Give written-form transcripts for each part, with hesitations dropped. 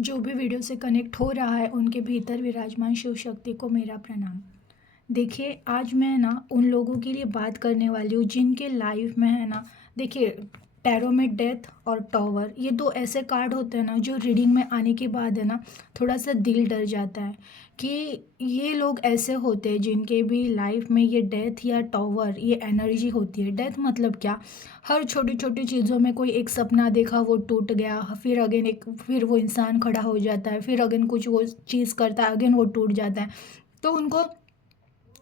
जो भी वीडियो से कनेक्ट हो रहा है उनके भीतर विराजमान शिव शक्ति को मेरा प्रणाम। देखिए, आज मैं ना उन लोगों के लिए बात करने वाली हूँ जिनके लाइफ में है ना, देखिए, टैरो में डेथ और टॉवर, ये दो ऐसे कार्ड होते हैं ना जो रीडिंग में आने के बाद है ना थोड़ा सा दिल डर जाता है कि ये लोग ऐसे होते हैं जिनके भी लाइफ में ये डेथ या टॉवर ये एनर्जी होती है। डेथ मतलब क्या? हर छोटी छोटी चीज़ों में कोई एक सपना देखा वो टूट गया, फिर अगेन एक फिर वो इंसान खड़ा हो जाता है, फिर अगेन कुछ वो चीज़ करता है, अगेन वो टूट जाता है। तो उनको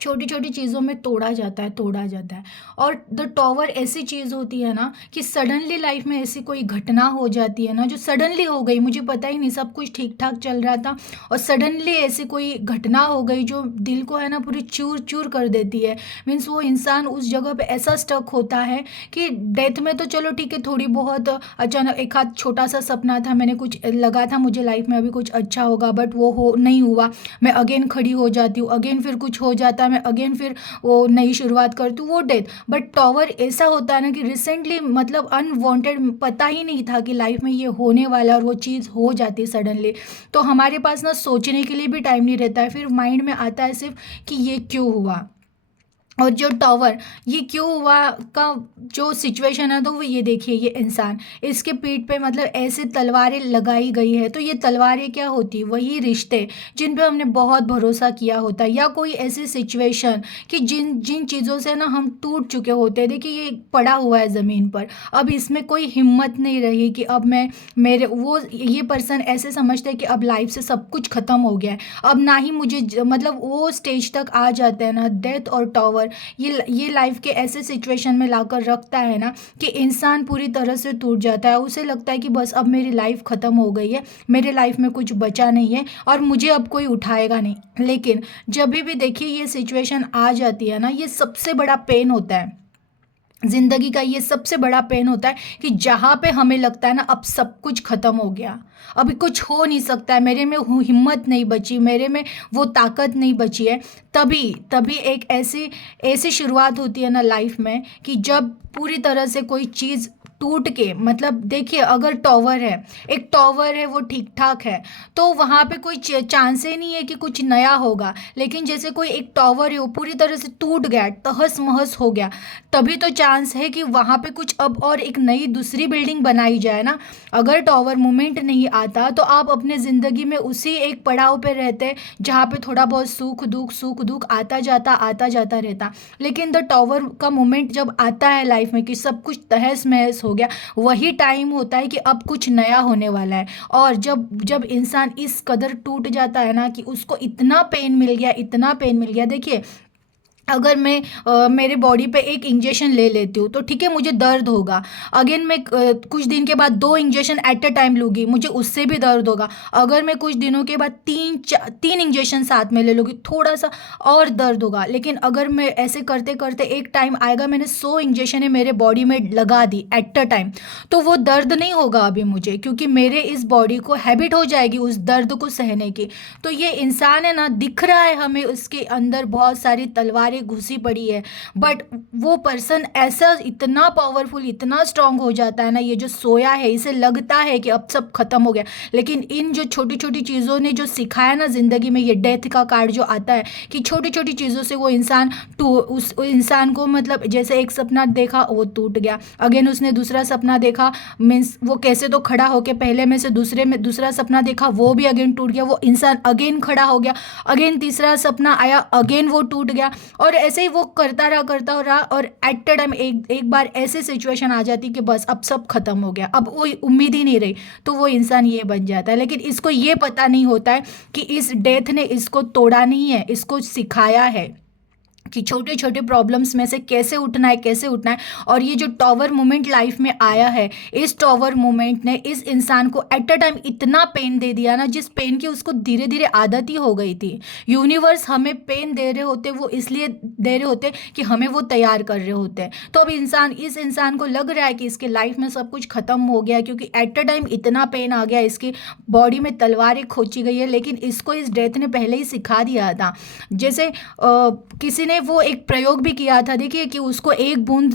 छोटी छोटी चीज़ों में तोड़ा जाता है। और द टॉवर ऐसी चीज़ होती है ना कि सडनली लाइफ में ऐसी कोई घटना हो जाती है ना जो सडनली हो गई, मुझे पता ही नहीं, सब कुछ ठीक ठाक चल रहा था और सडनली ऐसी कोई घटना हो गई जो दिल को है ना पूरी चूर चूर कर देती है। मीन्स वो इंसान उस जगह पे ऐसा स्टक होता है कि डेथ में तो चलो ठीक है, थोड़ी बहुत अचानक एक हाथ छोटा सा सपना था, मैंने कुछ लगा था मुझे लाइफ में अभी कुछ अच्छा होगा, बट वो हो नहीं हुआ। मैं अगेन खड़ी हो जाती हूँ, अगेन फिर कुछ हो जाता है, मैं अगेन फिर वो नई शुरुआत करती हूँ, वो डेथ। बट टॉवर ऐसा होता है ना कि रिसेंटली मतलब अनवांटेड, पता ही नहीं था कि लाइफ में ये होने वाला और वो चीज़ हो जाती है सडनली। तो हमारे पास ना सोचने के लिए भी टाइम नहीं रहता है, फिर माइंड में आता है सिर्फ कि ये क्यों हुआ। और जो टॉवर ये क्यों हुआ का जो सिचुएशन है, तो वो ये देखिए, ये इंसान, इसके पीठ पे मतलब ऐसे तलवारें लगाई गई है। तो ये तलवारें क्या होती है? वही रिश्ते जिन पे हमने बहुत भरोसा किया होता है, या कोई ऐसी सिचुएशन कि जिन जिन चीज़ों से ना हम टूट चुके होते हैं। देखिए, ये पड़ा हुआ है ज़मीन पर, अब इसमें कोई हिम्मत नहीं रही कि अब मैं मेरे वो ये पर्सन ऐसे समझते हैं कि अब लाइफ से सब कुछ ख़त्म हो गया है, अब ना ही मुझे मतलब वो स्टेज तक आ जाते हैं ना, डेथ और टॉवर ये लाइफ के ऐसे सिचुएशन में लाकर रखता है ना कि इंसान पूरी तरह से टूट जाता है। उसे लगता है कि बस अब मेरी लाइफ ख़त्म हो गई है, मेरे लाइफ में कुछ बचा नहीं है और मुझे अब कोई उठाएगा नहीं। लेकिन जब भी देखिए ये सिचुएशन आ जाती है ना, ये सबसे बड़ा पेन होता है जिंदगी का, ये सबसे बड़ा पेन होता है कि जहाँ पे हमें लगता है ना अब सब कुछ खत्म हो गया, अभी कुछ हो नहीं सकता है, मेरे में हिम्मत नहीं बची, मेरे में वो ताकत नहीं बची है। तभी तभी एक ऐसी ऐसी शुरुआत होती है ना लाइफ में कि जब पूरी तरह से कोई चीज़ टूट के, मतलब देखिए, अगर टॉवर है, एक टॉवर है, वो ठीक ठाक है, तो वहाँ पे कोई चांस ही नहीं है कि कुछ नया होगा। लेकिन जैसे कोई एक टॉवर है वो पूरी तरह से टूट गया, तहस महस हो गया, तभी तो चांस है कि वहाँ पे कुछ अब और एक नई दूसरी बिल्डिंग बनाई जाए ना। अगर टॉवर मूवमेंट नहीं आता तो आप अपने ज़िंदगी में उसी एक पड़ाव पे रहते जहाँ पे थोड़ा बहुत सुख दुख आता जाता रहता। लेकिन द टॉवर का मोमेंट जब आता है लाइफ में कि सब कुछ तहस महस हो गया, वही टाइम होता है कि अब कुछ नया होने वाला है। और जब जब इंसान इस कदर टूट जाता है ना कि उसको इतना पेन मिल गया, इतना पेन मिल गया। देखिए, अगर मैं मेरे बॉडी पे एक इंजेक्शन ले लेती हूँ तो ठीक है, मुझे दर्द होगा। अगेन मैं कुछ दिन के बाद दो इंजेक्शन एट अ टाइम लूँगी, मुझे उससे भी दर्द होगा। अगर मैं कुछ दिनों के बाद तीन इंजेक्शन साथ में ले लूँगी, थोड़ा सा और दर्द होगा। लेकिन अगर मैं ऐसे करते करते एक टाइम आएगा, मैंने 100 इंजेक्शन मेरे बॉडी में लगा दी एट अ टाइम, तो वो दर्द नहीं होगा अभी मुझे, क्योंकि मेरे इस बॉडी को हैबिट हो जाएगी उस दर्द को सहने की। तो ये इंसान है ना, दिख रहा है हमें उसके अंदर बहुत सारी तलवारें घुसी पड़ी है, बट वो पर्सन ऐसा इतना पावरफुल, इतना स्ट्रांग हो जाता है ना, ये जो सोया है इसे लगता है कि अब सब खत्म हो गया। लेकिन इन जो छोटी छोटी चीज़ों ने जो सिखाया ना जिंदगी में, ये डेथ का कार्ड जो आता है कि छोटी छोटी चीज़ों से वो इंसान उस इंसान को, मतलब जैसे एक सपना देखा वो टूट गया, अगेन उसने दूसरा सपना देखा, मीन्स वो कैसे तो खड़ा होके पहले में से दूसरे में दूसरा सपना देखा, वो भी अगेन टूट गया, वो इंसान अगेन खड़ा हो गया, अगेन तीसरा सपना आया, अगेन वो टूट गया। और ऐसे ही वो करता रहा और एट अ टाइम एक बार ऐसे सिचुएशन आ जाती कि बस अब सब खत्म हो गया, अब कोई उम्मीद ही नहीं रही, तो वो इंसान ये बन जाता है। लेकिन इसको ये पता नहीं होता है कि इस डेथ ने इसको तोड़ा नहीं है, इसको सिखाया है कि छोटे छोटे प्रॉब्लम्स में से कैसे उठना है, कैसे उठना है। और ये जो टॉवर मोमेंट लाइफ में आया है, इस टॉवर मोमेंट ने इस इंसान को एट अ टाइम इतना पेन दे दिया ना, जिस पेन की उसको धीरे धीरे आदत ही हो गई थी। यूनिवर्स हमें पेन दे रहे होते, वो इसलिए दे रहे होते कि हमें वो तैयार कर रहे होते हैं। तो अब इस इंसान को लग रहा है कि इसके लाइफ में सब कुछ खत्म हो गया, क्योंकि एट अ टाइम इतना पेन आ गया, इसकी बॉडी में तलवारें खोची गई है। लेकिन इसको इस डेथ ने पहले ही सिखा दिया था। जैसे किसी ने उसने वो एक प्रयोग भी किया था, देखिए कि उसको एक बूंद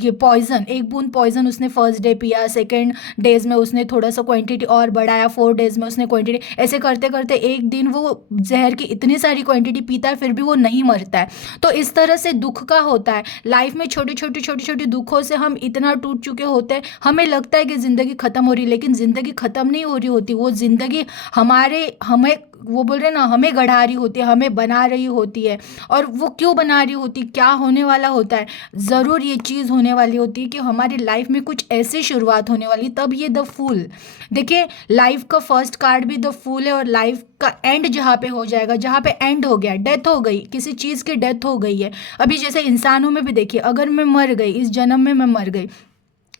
ये पॉइजन, एक बूंद पॉइजन उसने फर्स्ट डे पिया, सेकेंड डेज में उसने थोड़ा सा क्वांटिटी और बढ़ाया, 4 डेज में उसने क्वांटिटी, ऐसे करते करते एक दिन वो जहर की इतनी सारी क्वांटिटी पीता है फिर भी वो नहीं मरता है। तो इस तरह से दुख का होता है लाइफ में, छोटे छोटे दुखों से हम इतना टूट चुके होते हैं, हमें लगता है कि ज़िंदगी ख़त्म हो रही है, लेकिन ज़िंदगी ख़त्म नहीं हो रही होती, वो ज़िंदगी हमें वो बोल रहे ना, हमें गढ़ा रही होती है, हमें बना रही होती है। और वो क्यों बना रही होती, क्या होने वाला होता है, ज़रूर ये चीज़ होने वाली होती है कि हमारी लाइफ में कुछ ऐसी शुरुआत होने वाली, तब ये द फूल। देखिए लाइफ का फर्स्ट कार्ड भी द फूल है, और लाइफ का एंड जहाँ पे हो जाएगा, जहाँ पे एंड हो गया, डेथ हो गई, किसी चीज़ की डेथ हो गई है। अभी जैसे इंसानों में भी देखिए, अगर मैं मर गई, इस जन्म में मैं मर गई,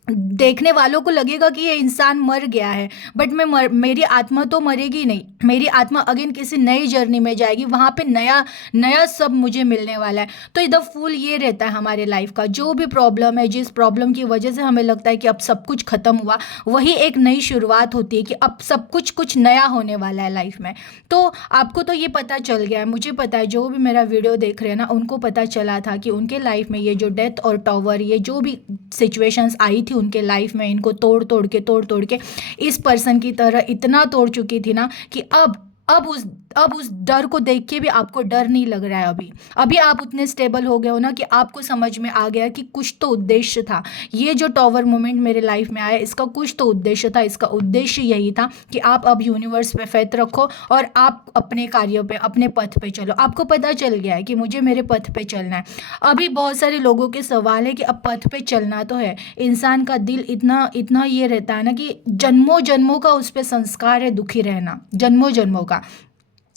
देखने वालों को लगेगा कि ये इंसान मर गया है, बट मेरी आत्मा तो मरेगी नहीं, मेरी आत्मा अगेन किसी नई जर्नी में जाएगी, वहाँ पे नया नया सब मुझे मिलने वाला है। तो द फूल ये रहता है हमारे लाइफ का, जो भी प्रॉब्लम है, जिस प्रॉब्लम की वजह से हमें लगता है कि अब सब कुछ खत्म हुआ, वही एक नई शुरुआत होती है कि अब सब कुछ नया होने वाला है लाइफ में। तो आपको तो ये पता चल गया है, मुझे पता है, जो भी मेरा वीडियो देख रहे हैं ना, उनको पता चला था कि उनके लाइफ में ये जो डेथ और टॉवर, ये जो भी सिचुएशंस आई थी उनके लाइफ में, इनको तोड़ तोड़ के इस पर्सन की तरह इतना तोड़ चुकी थी ना कि अब उस डर को देख के भी आपको डर नहीं लग रहा है। अभी आप उतने स्टेबल हो गए हो ना कि आपको समझ में आ गया कि कुछ तो उद्देश्य था, ये जो टॉवर मोमेंट मेरे लाइफ में आया, इसका कुछ तो उद्देश्य था। इसका उद्देश्य यही था कि आप अब यूनिवर्स पे फेथ रखो और आप अपने कार्यों पे, अपने पथ पे चलो। आपको पता चल गया है कि मुझे मेरे पथ पे चलना है। अभी बहुत सारे लोगों के सवाल है कि अब पथ पे चलना तो है, इंसान का दिल इतना इतना ये रहता है ना कि जन्मों जन्मों का उस पर संस्कार है दुखी रहना, जन्मों जन्मों का।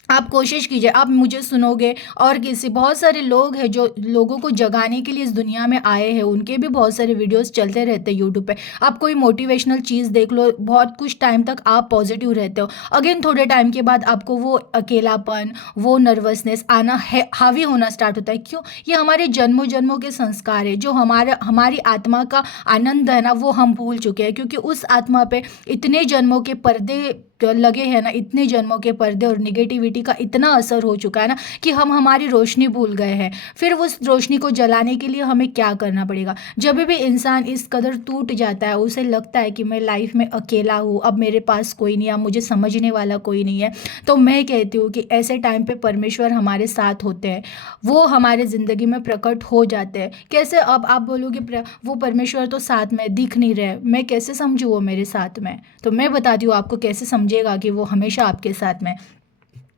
आप कोशिश कीजिए, आप मुझे सुनोगे और किसी, बहुत सारे लोग हैं जो लोगों को जगाने के लिए इस दुनिया में आए हैं, उनके भी बहुत सारे वीडियोस चलते रहते हैं यूट्यूब पे। आप कोई मोटिवेशनल चीज़ देख लो, बहुत कुछ टाइम तक आप पॉजिटिव रहते हो, अगेन थोड़े टाइम के बाद आपको वो अकेलापन, वो नर्वसनेस आना है, हावी होना स्टार्ट होता है। क्यों? ये हमारे जन्मों जन्मों के संस्कार है, जो हमारी आत्मा का आनंद है ना, वो हम भूल चुके हैं, क्योंकि उस आत्मा पे इतने जन्मों के पर्दे लगे हैं ना, इतने जन्मों के पर्दे और निगेटिविटी का इतना असर हो चुका है ना कि हम हमारी रोशनी भूल गए हैं। फिर उस रोशनी को जलाने के लिए हमें क्या करना पड़ेगा? जब भी इंसान इस कदर टूट जाता है, उसे लगता है कि मैं लाइफ में अकेला हूँ, अब मेरे पास कोई नहीं है, अब मुझे समझने वाला कोई नहीं है, तो मैं कहती हूँ कि ऐसे टाइम पे परमेश्वर हमारे साथ होते हैं, वो हमारे ज़िंदगी में प्रकट हो जाते हैं। कैसे? अब आप बोलोगे वो परमेश्वर तो साथ में दिख नहीं रहे, मैं कैसे समझूँ वो मेरे साथ में? तो मैं बताती हूँ आपको कैसे समझेगा कि वो हमेशा आपके साथ में।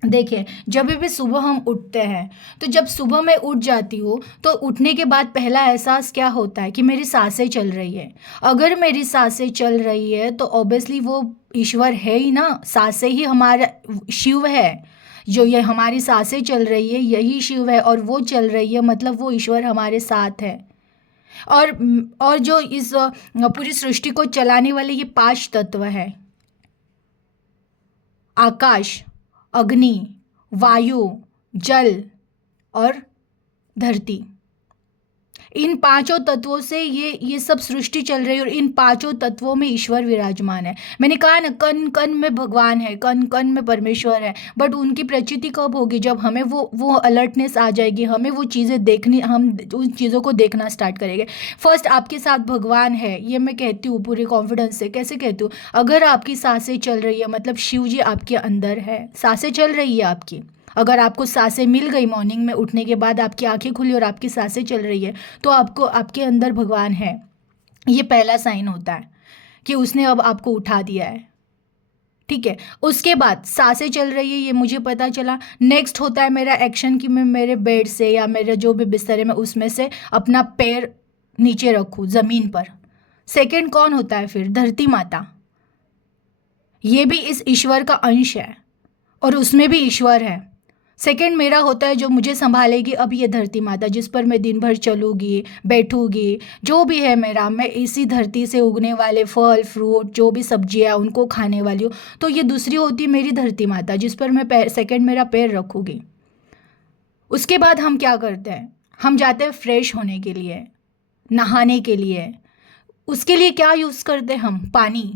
देखिए, जब भी सुबह हम उठते हैं, तो जब सुबह मैं उठ जाती हूँ, तो उठने के बाद पहला एहसास क्या होता है कि मेरी सांसें चल रही है। अगर मेरी सांसें चल रही है तो ऑब्वियसली वो ईश्वर है ही ना, सांसें ही हमारा शिव है। जो ये हमारी सांसें चल रही है यही शिव है, और वो चल रही है मतलब वो ईश्वर हमारे साथ है। और जो इस पूरी सृष्टि को चलाने वाले ये 5 तत्व है: आकाश, अग्नि, वायु, जल और धरती। इन पांचों तत्वों से ये सब सृष्टि चल रही है, और इन पांचों तत्वों में ईश्वर विराजमान है। मैंने कहा ना, कण कण में भगवान है, कण कण में परमेश्वर है। बट उनकी प्रचिति कब होगी? जब हमें वो अलर्टनेस आ जाएगी, हमें वो चीज़ें देखनी, हम उन चीज़ों को देखना स्टार्ट करेंगे। फर्स्ट आपके साथ भगवान है, ये मैं कहती हूँ पूरे कॉन्फिडेंस से। कैसे कहती हूँ? अगर आपकी सांसें चल रही है मतलब शिव जी आपके अंदर है, सांसें चल रही है आपकी। अगर आपको सांसें मिल गई, मॉर्निंग में उठने के बाद आपकी आंखें खुली और आपकी सांसें चल रही है, तो आपको, आपके अंदर भगवान है। ये पहला साइन होता है कि उसने अब आपको उठा दिया है। ठीक है, उसके बाद सांसें चल रही है, ये मुझे पता चला। नेक्स्ट होता है मेरा एक्शन कि मैं मेरे बेड से या मेरा जो भी बिस्तर है, मैं उसमें से अपना पैर नीचे रखूँ ज़मीन पर। सेकंड कौन होता है फिर? धरती माता। ये भी इस ईश्वर का अंश है, और उसमें भी ईश्वर है। सेकंड मेरा होता है जो मुझे संभालेगी अब ये धरती माता, जिस पर मैं दिन भर चलूँगी, बैठूँगी, जो भी है मेरा, मैं इसी धरती से उगने वाले फल फ्रूट, जो भी सब्जियाँ, उनको खाने वाली हूँ। तो ये दूसरी होती मेरी धरती माता, जिस पर मैं सेकंड मेरा पैर रखूँगी। उसके बाद हम क्या करते हैं? हम जाते हैं फ्रेश होने के लिए, नहाने के लिए। उसके लिए क्या यूज़ करते हैं हम? पानी।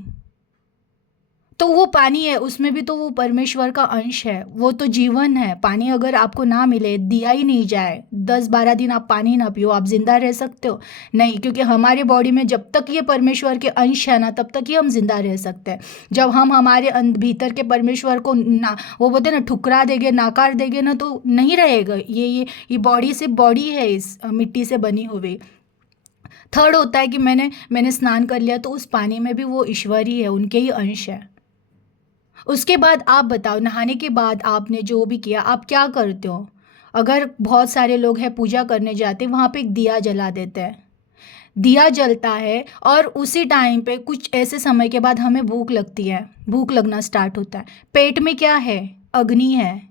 तो वो पानी है, उसमें भी तो वो परमेश्वर का अंश है, वो तो जीवन है। पानी अगर आपको ना मिले, दिया ही नहीं जाए, 10-12 दिन आप पानी ना पियो, आप जिंदा रह सकते हो? नहीं, क्योंकि हमारे बॉडी में जब तक ये परमेश्वर के अंश है ना, तब तक ही हम जिंदा रह सकते हैं। जब हम हमारे भीतर के परमेश्वर को ना, वो बोलते हैं ना, ठुकरा देंगे, नाकार देंगे ना, तो नहीं रहेगा। ये बॉडी से बॉडी है, इस मिट्टी से बनी हुई। थर्ड होता है कि मैंने स्नान कर लिया, तो उस पानी में भी वो ईश्वर ही है, उनके ही अंश है। उसके बाद आप बताओ, नहाने के बाद आपने जो भी किया, आप क्या करते हो? अगर बहुत सारे लोग हैं पूजा करने जाते हैं, वहाँ पे एक दिया जला देते हैं। दिया जलता है और उसी टाइम पे कुछ ऐसे समय के बाद हमें भूख लगती है, भूख लगना स्टार्ट होता है। पेट में क्या है? अग्नि है।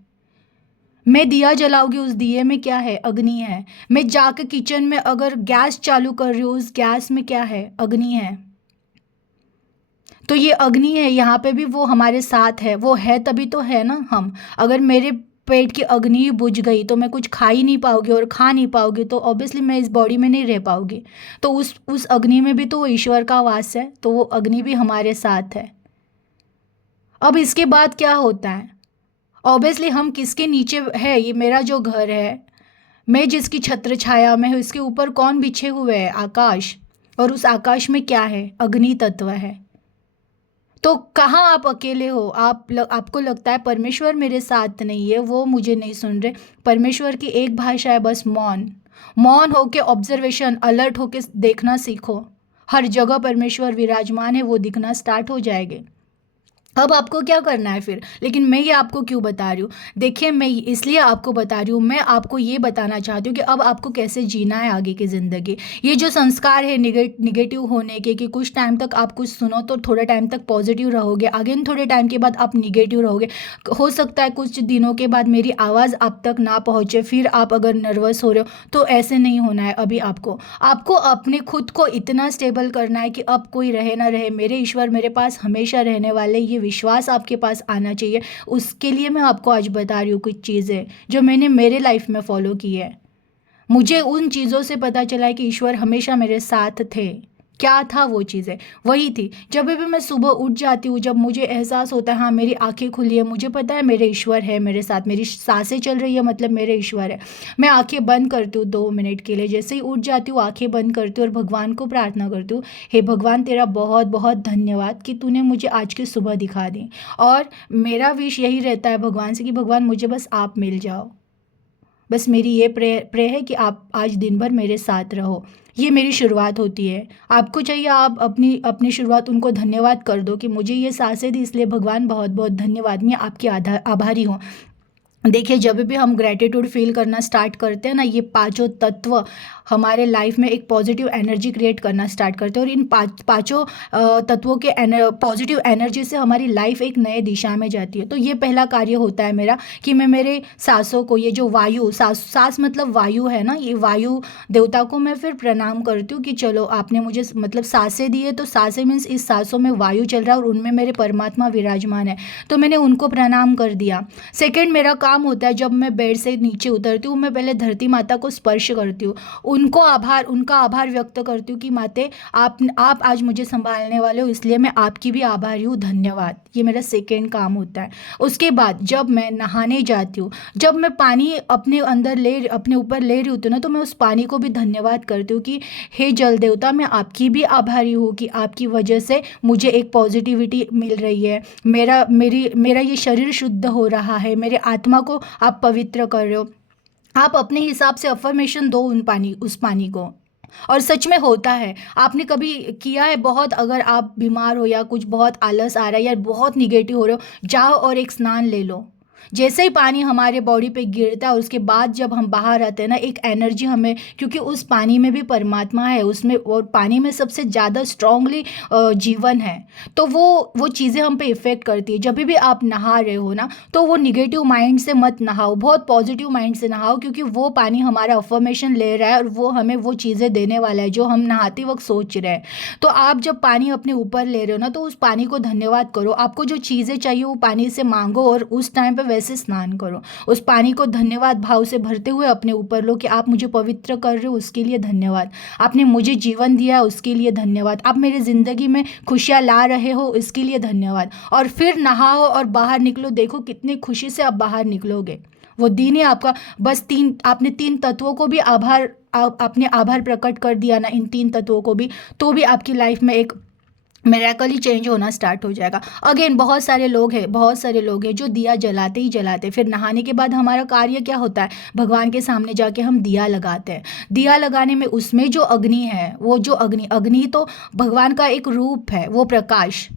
मैं दिया जलाऊंगी, उस दिए में क्या है? अग्नि है। मैं जाकर किचन में अगर गैस चालू कर रही हूँ, उस गैस में क्या है? अग्नि है। तो ये अग्नि है, यहाँ पे भी वो हमारे साथ है, वो है तभी तो है ना हम। अगर मेरे पेट की अग्नि ही बुझ गई तो मैं कुछ खा ही नहीं पाऊंगी, और खा नहीं पाऊंगी तो ऑब्वियसली मैं इस बॉडी में नहीं रह पाऊंगी। तो उस अग्नि में भी तो वो ईश्वर का वास है, तो वो अग्नि भी हमारे साथ है। अब इसके बाद क्या होता है? ऑब्वियसली हम किसके नीचे है? ये मेरा जो घर है, मैं जिसकी छत्र छाया में हूँ, इसके ऊपर कौन बिछे हुए हैं? आकाश। और उस आकाश में क्या है? अग्नि तत्व है। तो कहाँ आप अकेले हो? आपको लगता है परमेश्वर मेरे साथ नहीं है, वो मुझे नहीं सुन रहे। परमेश्वर की एक भाषा है बस, मौन। मौन होके ऑब्जर्वेशन, अलर्ट होके देखना सीखो। हर जगह परमेश्वर विराजमान है, वो दिखना स्टार्ट हो जाएंगे। अब आपको क्या करना है फिर? लेकिन मैं ये आपको क्यों बता रही हूँ? देखिए, मैं इसलिए आपको बता रही हूँ, मैं आपको ये बताना चाहती हूँ कि अब आपको कैसे जीना है आगे की ज़िंदगी। ये जो संस्कार है निगेटिव होने के, कि कुछ टाइम तक आप कुछ सुनो तो थोड़े टाइम तक पॉजिटिव रहोगे, अगेन थोड़े टाइम के बाद आप निगेटिव रहोगे। हो सकता है कुछ दिनों के बाद मेरी आवाज़ आप तक ना पहुँचे, फिर आप अगर नर्वस हो रहे हो, तो ऐसे नहीं होना है। अभी आपको आपको अपने खुद को इतना स्टेबल करना है कि अब कोई रहे ना रहे, मेरे ईश्वर मेरे पास हमेशा रहने वाले, ये विश्वास आपके पास आना चाहिए। उसके लिए मैं आपको आज बता रही हूँ कुछ चीज़ें जो मैंने मेरे लाइफ में फॉलो की है। मुझे उन चीज़ों से पता चला है कि ईश्वर हमेशा मेरे साथ थे। क्या था वो चीज़ें? वही थी, जब भी मैं सुबह उठ जाती हूँ, जब मुझे एहसास होता है हाँ मेरी आंखें खुली है, मुझे पता है मेरे ईश्वर है मेरे साथ, मेरी सांसें चल रही है, मतलब मेरे ईश्वर है। मैं आंखें बंद करती हूँ 2 मिनट के लिए, जैसे ही उठ जाती हूँ आंखें बंद करती हूँ और भगवान को प्रार्थना करती हूँ, हे भगवान तेरा बहुत बहुत धन्यवाद कि तूने मुझे आज की सुबह दिखा दी। और मेरा विश यही रहता है भगवान से कि भगवान मुझे बस आप मिल जाओ। बस मेरी ये प्रे है कि आप आज दिन भर मेरे साथ रहो। ये मेरी शुरुआत होती है। आपको चाहिए आप अपनी अपनी शुरुआत उनको धन्यवाद कर दो कि मुझे ये सांसें दी, इसलिए भगवान बहुत बहुत धन्यवाद, मैं आपकी आभारी हूँ। देखिए, जब भी हम ग्रैटिट्यूड फील करना स्टार्ट करते हैं ना, ये पांचों तत्व हमारे लाइफ में एक पॉजिटिव एनर्जी क्रिएट करना स्टार्ट करते हैं, और इन पांचों तत्वों के पॉजिटिव एनर्जी से हमारी लाइफ एक नए दिशा में जाती है। तो ये पहला कार्य होता है मेरा कि मैं मेरे सांसों को, ये जो वायु, सांस मतलब वायु है ना, ये वायु देवता को मैं फिर प्रणाम करती हूँ कि चलो आपने मुझे मतलब सांसें दी है, तो सांसें मीन्स इस सांसों में वायु चल रहा है और उनमें मेरे परमात्मा विराजमान है, तो मैंने उनको प्रणाम कर दिया। सेकेंड मेरा काम होता है, जब मैं बेड से नीचे उतरती हूँ, मैं पहले धरती माता को स्पर्श करती हूँ, उनका आभार व्यक्त करती हूँ कि माते आप आज मुझे संभालने वाले हो, इसलिए मैं आपकी भी आभारी हूँ, धन्यवाद। ये मेरा सेकेंड काम होता है। उसके बाद जब मैं नहाने जाती हूँ, जब मैं पानी अपने ऊपर ले रही होती हूँ ना, तो मैं उस पानी को भी धन्यवाद करती हूँ कि हे जल देवता, मैं आपकी भी आभारी हूँ कि आपकी वजह से मुझे एक पॉजिटिविटी मिल रही है, मेरा ये शरीर शुद्ध हो रहा है, मेरे आत्मा को आप पवित्र कर रहे हो। आप अपने हिसाब से अफर्मेशन दो उस पानी को। और सच में होता है। आपने कभी किया है? बहुत अगर आप बीमार हो या कुछ बहुत आलस आ रहा है या बहुत निगेटिव हो रहे हो, जाओ और एक स्नान ले लो। जैसे ही पानी हमारे बॉडी पे गिरता है, उसके बाद जब हम बाहर आते हैं ना, एक एनर्जी हमें, क्योंकि उस पानी में भी परमात्मा है उसमें, और पानी में सबसे ज़्यादा स्ट्रांगली जीवन है, तो वो चीज़ें हम पे इफ़ेक्ट करती है। जब भी आप नहा रहे हो ना, तो वो निगेटिव माइंड से मत नहाओ, बहुत पॉजिटिव माइंड से नहाओ, क्योंकि वो पानी हमारा अफर्मेशन ले रहा है और वो हमें वो चीज़ें देने वाला है जो हम नहाते वक्त सोच रहे हैं। तो आप जब पानी अपने ऊपर ले रहे हो ना, तो उस पानी को धन्यवाद करो। आपको जो चीज़ें चाहिए वो पानी से मांगो, और उस टाइम पे वैसे स्नान करो। उस पानी को धन्यवाद भाव से भरते हुए अपने ऊपर लो कि आप मुझे पवित्र कर रहे हो, उसके लिए धन्यवाद। आपने मुझे जीवन दिया, उसके लिए धन्यवाद। आप मेरी ज़िंदगी में खुशियाँ ला रहे हो, इसके लिए धन्यवाद। और फिर नहाओ और बाहर निकलो। देखो कितनी खुशी से आप बाहर निकलोगे। वो दिन ही आपका, बस आपने 3 तत्वों को भी आपने आभार प्रकट कर दिया ना, इन 3 तत्वों को भी, तो भी आपकी लाइफ में एक मिरेकली चेंज होना स्टार्ट हो जाएगा। अगेन बहुत सारे लोग हैं जो दिया जलाते ही जलाते, फिर नहाने के बाद हमारा कार्य क्या होता है, भगवान के सामने जाके हम दिया लगाते हैं। दिया लगाने में उसमें जो अग्नि है, वो जो अग्नि तो भगवान का एक रूप है, वो प्रकाश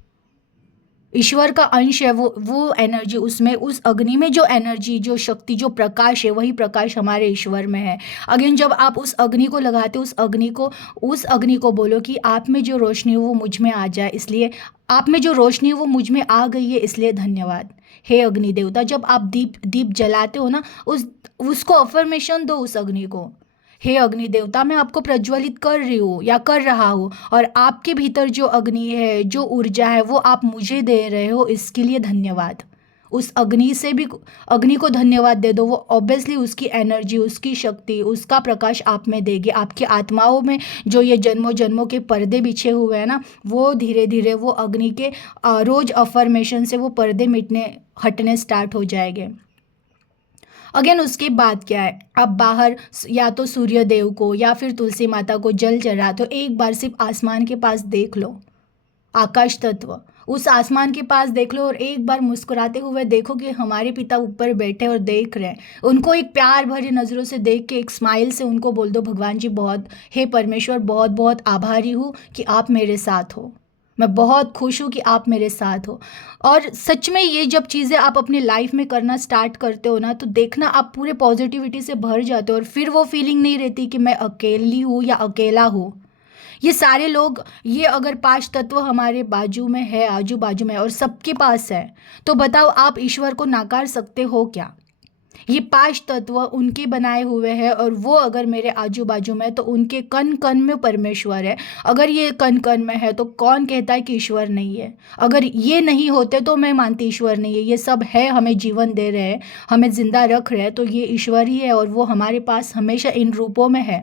ईश्वर का अंश है। वो एनर्जी उसमें, उस अग्नि में जो एनर्जी, जो शक्ति, जो प्रकाश है, वही प्रकाश हमारे ईश्वर में है। अगेन जब आप उस अग्नि को लगाते हो, उस अग्नि को बोलो कि आप में जो रोशनी हो वो मुझ में आ जाए, इसलिए आप में जो रोशनी है वो मुझ में आ गई है, इसलिए धन्यवाद हे अग्नि देवता। जब आप दीप जलाते हो ना, उसको अफर्मेशन दो उस अग्नि को, हे अग्नि देवता मैं आपको प्रज्वलित कर रही हूँ या कर रहा हूँ, और आपके भीतर जो अग्नि है, जो ऊर्जा है, वो आप मुझे दे रहे हो, इसके लिए धन्यवाद। उस अग्नि को धन्यवाद दे दो। वो ऑब्वियसली उसकी एनर्जी, उसकी शक्ति, उसका प्रकाश आप में देगी। आपकी आत्माओं में जो ये जन्मों जन्मों के पर्दे बिछे हुए हैं ना, वो धीरे धीरे वो अग्नि के रोज अफर्मेशन से वो पर्दे हटने स्टार्ट हो जाएंगे। अगेन उसके बाद क्या है, आप बाहर या तो सूर्य देव को या फिर तुलसी माता को जल चढ़ा, तो एक बार सिर्फ आसमान के पास देख लो, आकाश तत्व, उस आसमान के पास देख लो और एक बार मुस्कुराते हुए देखो कि हमारे पिता ऊपर बैठे और देख रहे हैं। उनको एक प्यार भरी नज़रों से देख के एक स्माइल से उनको बोल दो, भगवान जी हे परमेश्वर, बहुत बहुत आभारी हूँ कि आप मेरे साथ हो। मैं बहुत खुश हूँ कि आप मेरे साथ हो। और सच में ये जब चीज़ें आप अपनी लाइफ में करना स्टार्ट करते हो ना, तो देखना आप पूरे पॉजिटिविटी से भर जाते हो, और फिर वो फीलिंग नहीं रहती कि मैं अकेली हूँ या अकेला हूँ। ये सारे लोग, ये अगर 5 तत्व हमारे बाजू में है, आजू बाजू में, और सबके पास है, तो बताओ आप ईश्वर को नकार सकते हो क्या? ये 5 तत्व उनके बनाए हुए हैं, और वो अगर मेरे आजू बाजू में, तो उनके कण कण में परमेश्वर है। अगर ये कण कण में है, तो कौन कहता है कि ईश्वर नहीं है? अगर ये नहीं होते तो मैं मानती ईश्वर नहीं है। ये सब है, हमें जीवन दे रहे हैं, हमें जिंदा रख रहे हैं, तो ये ईश्वर ही है, और वो हमारे पास हमेशा इन रूपों में है।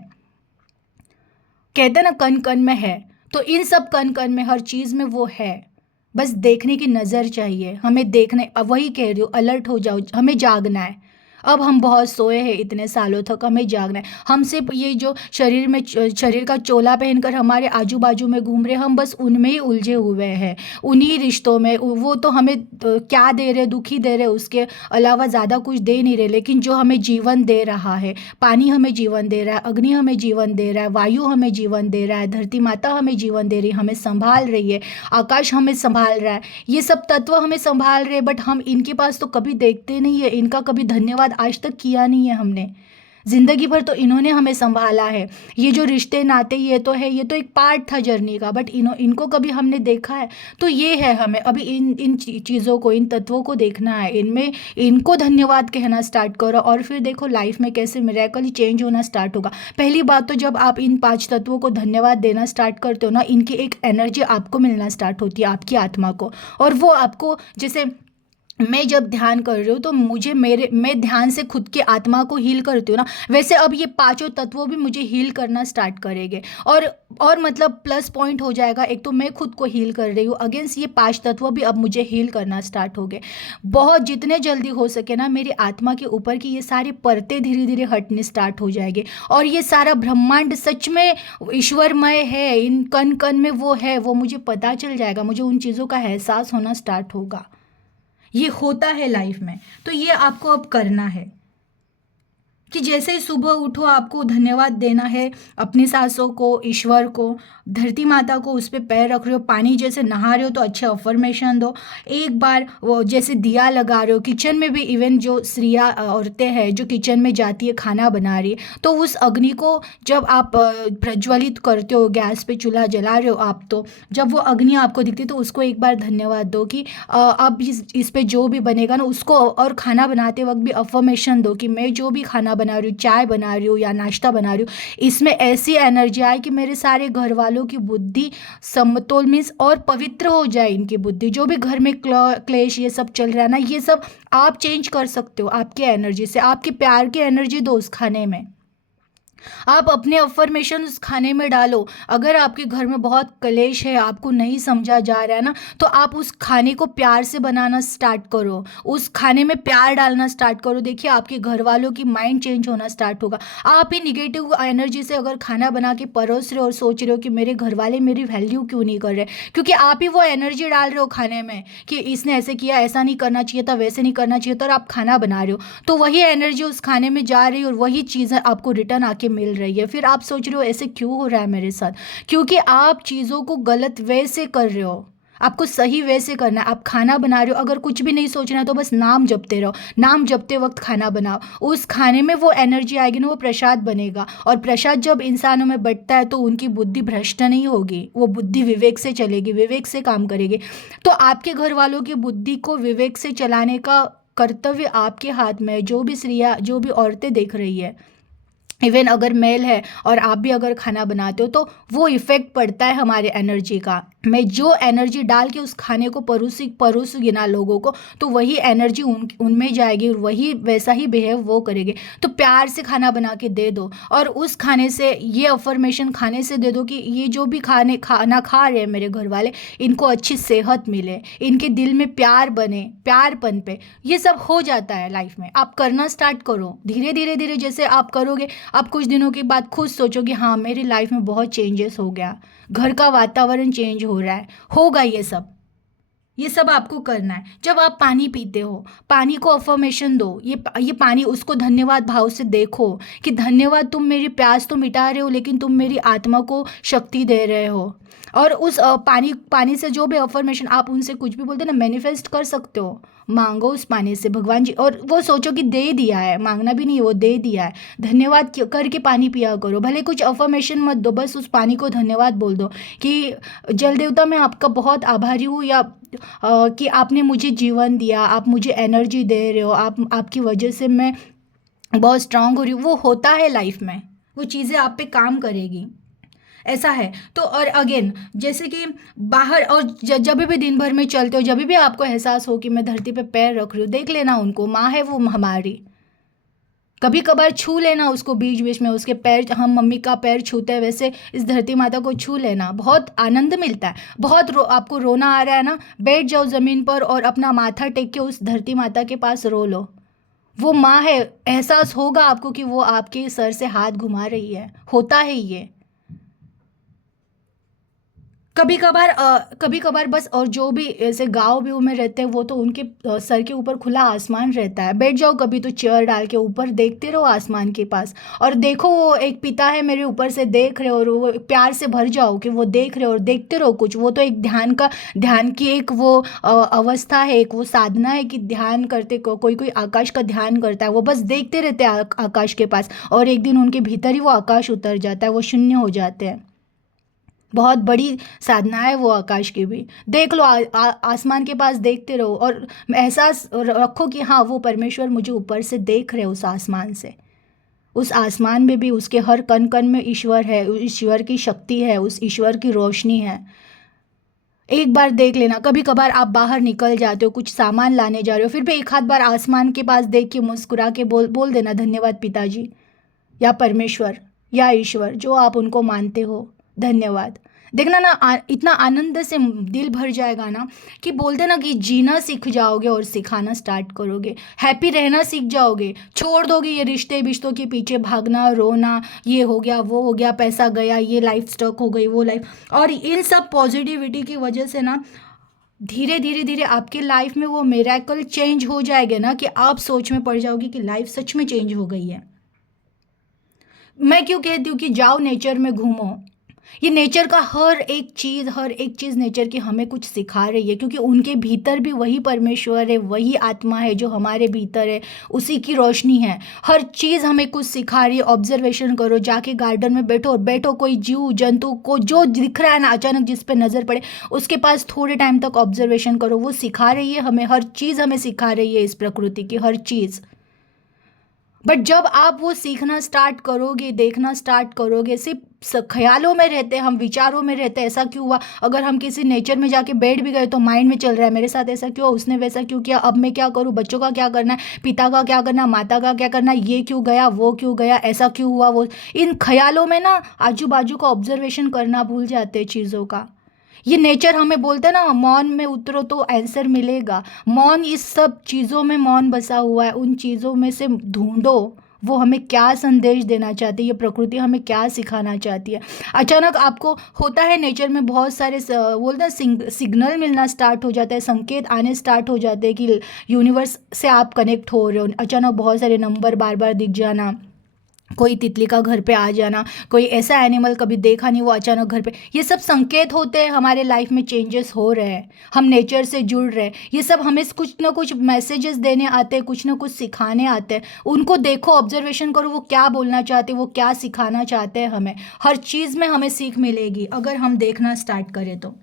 कहते हैं ना कण कण में है, तो इन सब कण कण में, हर चीज़ में वो है। बस देखने की नज़र चाहिए हमें, देखने, अब वही कह रही हूँ, अलर्ट हो जाओ, हमें जागना है। अब हम बहुत सोए हैं इतने सालों तक, हमें जागना है। हम सिर्फ ये जो शरीर का चोला पहनकर हमारे आजू बाजू में घूम रहे, हम बस उनमें ही उलझे हुए हैं, उन्हीं रिश्तों में। वो तो हमें क्या दे रहे, दुखी दे रहे, उसके अलावा ज़्यादा कुछ दे नहीं रहे। लेकिन जो हमें जीवन दे रहा है, पानी हमें जीवन दे रहा है, अग्नि हमें जीवन दे रहा है, वायु हमें जीवन दे रहा है, धरती माता हमें जीवन दे रही है, हमें संभाल रही है, आकाश हमें संभाल रहा है, ये सब तत्व हमें संभाल रहे हैं। बट हम इनके पास तो कभी देखते नहीं है, इनका कभी धन्यवाद आज तक किया नहीं है हमने। जिंदगी भर तो इन्होंने हमें संभाला है। ये जो रिश्ते नाते, ये तो है, ये तो एक पार्ट था जर्नी का, बट इनको कभी हमने देखा है? तो ये है, हमें अभी इन चीज़ों को, इन तत्वों को देखना है, इनमें इनको धन्यवाद कहना स्टार्ट करो, और फिर देखो लाइफ में कैसे मिरेकल चेंज होना स्टार्ट होगा। पहली बात तो जब आप इन 5 तत्वों को धन्यवाद देना स्टार्ट करते हो ना, इनकी एक एनर्जी आपको मिलना स्टार्ट होती है, आपकी आत्मा को। और वो आपको, जैसे मैं जब ध्यान कर रही हूँ तो मैं ध्यान से खुद की आत्मा को हील करती हूँ ना, वैसे अब ये 5 तत्वों भी मुझे हील करना स्टार्ट करेंगे। और मतलब प्लस पॉइंट हो जाएगा, एक तो मैं खुद को हील कर रही हूँ, अगेंस्ट ये 5 तत्व भी अब मुझे हील करना स्टार्ट हो गए। बहुत जितने जल्दी हो सके ना, मेरी आत्मा के ऊपर की ये सारी परतें धीरे धीरे हटने स्टार्ट हो जाएंगे, और ये सारा ब्रह्मांड सच में ईश्वरमय है, इन कण कण में वो है, वो मुझे पता चल जाएगा, मुझे उन चीज़ों का एहसास होना स्टार्ट होगा। ये होता है लाइफ में, तो ये आपको अब करना है कि जैसे ही सुबह उठो आपको धन्यवाद देना है अपनी सांसों को, ईश्वर को, धरती माता को, उस पर पैर रख रहे हो, पानी जैसे नहा रहे हो तो अच्छे अफर्मेशन दो। एक बार वो जैसे दिया लगा रहे हो, किचन में भी इवन जो स्त्रियाँ औरतें हैं जो किचन में जाती है खाना बना रही है, तो उस अग्नि को जब आप प्रज्वलित करते हो, गैस पे चूल्हा जला रहे हो आप, तो जब वो अग्नि आपको दिखती है तो उसको एक बार धन्यवाद दो कि अब इस पे जो भी बनेगा ना उसको, और खाना बनाते वक्त भी अफर्मेशन दो कि मैं जो भी खाना बना रही हूँ, चाय बना रही हूँ या नाश्ता बना रही हूँ, इसमें ऐसी एनर्जी आए कि मेरे सारे घर वालों की बुद्धि समतोल मीन्स और पवित्र हो जाए। इनकी बुद्धि जो भी घर में क्लेश ये सब चल रहा है ना, ये सब आप चेंज कर सकते हो आपके एनर्जी से। आपके प्यार की एनर्जी दो उस खाने में, आप अपने अफर्मेशन उस खाने में डालो। अगर आपके घर में बहुत कलेश है, आपको नहीं समझा जा रहा है ना, तो आप उस खाने को प्यार से बनाना स्टार्ट करो, उस खाने में प्यार डालना स्टार्ट करो। देखिए आपके घर वालों की माइंड चेंज होना स्टार्ट होगा। आप ही निगेटिव एनर्जी से अगर खाना बना के परोस रहे हो और सोच रहे हो कि मेरे घर वाले मेरी वैल्यू क्यों नहीं कर रहे, क्योंकि आप ही वो एनर्जी डाल रहे हो खाने में कि इसने ऐसे किया, ऐसा नहीं करना चाहिए था, वैसे नहीं करना चाहिए था, और आप खाना बना रहे हो तो वही एनर्जी उस खाने में जा रही है और वही चीज़ें आपको रिटर्न आके मिल रही है। फिर आप सोच रहे हो ऐसे क्यों हो रहा है मेरे साथ, क्योंकि आप चीज़ों को गलत वे से कर रहे हो। आपको सही वे से करना है। आप खाना बना रहे हो, अगर कुछ भी नहीं सोचना है तो बस नाम जपते रहो, नाम जपते वक्त खाना बनाओ। उस खाने में वो एनर्जी आएगी ना, वो प्रसाद बनेगा, और प्रसाद जब इंसानों में बढ़ता है तो उनकी बुद्धि भ्रष्ट नहीं होगी, वो बुद्धि विवेक से चलेगी, विवेक से काम करेगी। तो आपके घर वालों की बुद्धि को विवेक से चलाने का कर्तव्य आपके हाथ में है। जो भी स्त्रियाँ, जो भी औरतें देख रही है, इवन अगर मेल है और आप भी अगर खाना बनाते हो तो वो इफेक्ट पड़ता है हमारे एनर्जी का। मैं जो एनर्जी डाल के उस खाने को परोसूंगी ना लोगों को, तो वही एनर्जी उनमें जाएगी और वही वैसा ही बिहेव वो करेंगे। तो प्यार से खाना बना के दे दो, और उस खाने से ये अफर्मेशन खाने से दे दो कि ये जो भी खाना खा रहे हैं मेरे घर वाले, इनको अच्छी सेहत मिले, इनके दिल में प्यार बने, प्यार पनपे। ये सब हो जाता है लाइफ में। आप करना स्टार्ट करो धीरे धीरे धीरे। जैसे आप करोगे, आप कुछ दिनों के बाद खुद सोचोगे हाँ मेरी लाइफ में बहुत चेंजेस हो गया, घर का वातावरण चेंज हो रहा है, होगा ये सब आपको करना है। जब आप पानी पीते हो, पानी को अफर्मेशन दो, ये पानी, उसको धन्यवाद भाव से देखो कि धन्यवाद, तुम मेरी प्यास तो मिटा रहे हो लेकिन तुम मेरी आत्मा को शक्ति दे रहे हो। और उस पानी से जो भी अफर्मेशन, आप उनसे कुछ भी बोलते हो ना, मैनिफेस्ट कर सकते हो। मांगो उस पानी से भगवान जी, और वो सोचो कि दे दिया है, मांगना भी नहीं है, वो दे दिया है। धन्यवाद करके पानी पिया करो, भले कुछ अफर्मेशन मत दो, बस उस पानी को धन्यवाद बोल दो कि जल देवता मैं आपका बहुत आभारी हूँ, या कि आपने मुझे जीवन दिया, आप मुझे एनर्जी दे रहे हो, आपकी वजह से मैं बहुत स्ट्रांग हो रही हूँ। वो होता है लाइफ में, वो चीज़ें आप पे काम करेगी, ऐसा है। तो और अगेन, जैसे कि बाहर और जब भी दिन भर में चलते हो, जब भी आपको एहसास हो कि मैं धरती पे पैर रख रही हूँ, देख लेना उनको, माँ है वो हमारी। कभी कभार छू लेना उसको, बीच बीच में उसके पैर, हम मम्मी का पैर छूते हैं वैसे इस धरती माता को छू लेना, बहुत आनंद मिलता है। बहुत आपको रोना आ रहा है ना, बैठ जाओ ज़मीन पर और अपना माथा टेक के उस धरती माता के पास रो लो। वो माँ है, एहसास होगा आपको कि वो आपके सर से हाथ घुमा रही है, होता है ये। कभी कभार बस, और जो भी ऐसे गांव व्यू में रहते हैं वो तो उनके सर के ऊपर खुला आसमान रहता है, बैठ जाओ कभी तो चेयर डाल के ऊपर, देखते रहो आसमान के पास, और देखो वो एक पिता है मेरे ऊपर से देख रहे हो, और वो प्यार से भर जाओ कि वो देख रहे हो, और देखते रहो कुछ। वो तो एक ध्यान की एक वो अवस्था है, एक वो साधना है कि ध्यान करते कोई कोई आकाश का ध्यान करता है, वो बस देखते रहते हैं आकाश के पास, और एक दिन उनके भीतर ही वो आकाश उतर जाता है, वो शून्य हो जाते हैं। बहुत बड़ी साधना है वो आकाश की भी। देख लो आसमान के पास देखते रहो, और एहसास रखो कि हाँ वो परमेश्वर मुझे ऊपर से देख रहे उस आसमान से। उस आसमान में भी उसके हर कण कण में ईश्वर है, ईश्वर की शक्ति है, उस ईश्वर की रोशनी है। एक बार देख लेना। कभी कभार आप बाहर निकल जाते हो, कुछ सामान लाने जा रहे हो, फिर भी एक आध बार आसमान के पास देख के मुस्कुरा के बोल बोल देना, धन्यवाद पिताजी या परमेश्वर या ईश्वर, जो आप उनको मानते हो, धन्यवाद। देखना ना, इतना आनंद से दिल भर जाएगा ना कि बोलते ना कि जीना सीख जाओगे और सिखाना स्टार्ट करोगे, हैप्पी रहना सीख जाओगे, छोड़ दोगे ये रिश्ते बिश्तों के पीछे भागना, रोना, ये हो गया वो हो गया, पैसा गया, ये लाइफ स्टक हो गई, वो लाइफ। और इन सब पॉजिटिविटी की वजह से ना धीरे धीरे धीरे आपके लाइफ में वो मिरेकल चेंज हो जाएगा ना कि आप सोच में पड़ जाओगे कि लाइफ सच में चेंज हो गई है। मैं क्यों कहती हूँ कि जाओ नेचर में घूमो, ये नेचर का हर एक चीज़ नेचर की हमें कुछ सिखा रही है, क्योंकि उनके भीतर भी वही परमेश्वर है, वही आत्मा है जो हमारे भीतर है, उसी की रोशनी है। हर चीज़ हमें कुछ सिखा रही है। ऑब्जर्वेशन करो, जाके गार्डन में बैठो बैठो, कोई जीव जंतु को जो दिख रहा है ना, अचानक जिस पे नज़र पड़े उसके पास थोड़े टाइम तक ऑब्जर्वेशन करो, वो सिखा रही है हमें, हर चीज़ हमें सिखा रही है, इस प्रकृति की हर चीज़। बट जब आप वो सीखना स्टार्ट करोगे, देखना स्टार्ट करोगे, सिर्फ ख्यालों में रहते, हम विचारों में रहते, ऐसा क्यों हुआ, अगर हम किसी नेचर में जाके बैठ भी गए तो माइंड में चल रहा है मेरे साथ ऐसा क्यों, उसने वैसा क्यों किया, अब मैं क्या करूँ, बच्चों का क्या करना है, पिता का क्या करना, माता का क्या करना, ये क्यों गया, वो क्यों गया, ऐसा क्यों हुआ, वो इन ख्यालों में ना आजू बाजू का ऑब्जर्वेशन करना भूल जाते हैं चीज़ों का। ये नेचर हमें बोलते हैं ना, मौन में उतरो तो आंसर मिलेगा। मौन इस सब चीज़ों में मौन बसा हुआ है, उन चीज़ों में से ढूंढो वो हमें क्या संदेश देना चाहती है, ये प्रकृति हमें क्या सिखाना चाहती है। अचानक आपको होता है नेचर में बहुत सारे बोलते हैं सिग्नल मिलना स्टार्ट हो जाता है, संकेत आने स्टार्ट हो जाते हैं कि यूनिवर्स से आप कनेक्ट हो रहे हो। अचानक बहुत सारे नंबर बार बार दिख जाना, कोई तितली का घर पे आ जाना, कोई ऐसा एनिमल कभी देखा नहीं वो अचानक घर पे, ये सब संकेत होते हैं हमारे लाइफ में चेंजेस हो रहे हैं, हम नेचर से जुड़ रहे हैं। ये सब हमें कुछ ना कुछ मैसेजेस देने आते हैं, कुछ ना कुछ सिखाने आते हैं। उनको देखो, ऑब्जर्वेशन करो, वो क्या बोलना चाहते हैं, वो क्या सिखाना चाहते हैं हमें। हर चीज़ में हमें सीख मिलेगी अगर हम देखना स्टार्ट करें तो।